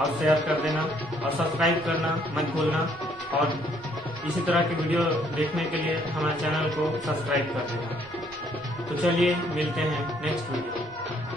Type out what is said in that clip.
और शेयर कर देना और सब्सक्राइब करना मत भूलना। और इसी तरह की वीडियो देखने के लिए हमारे चैनल को सब्सक्राइब कर देना। तो चलिए मिलते हैं नेक्स्ट वीडियो।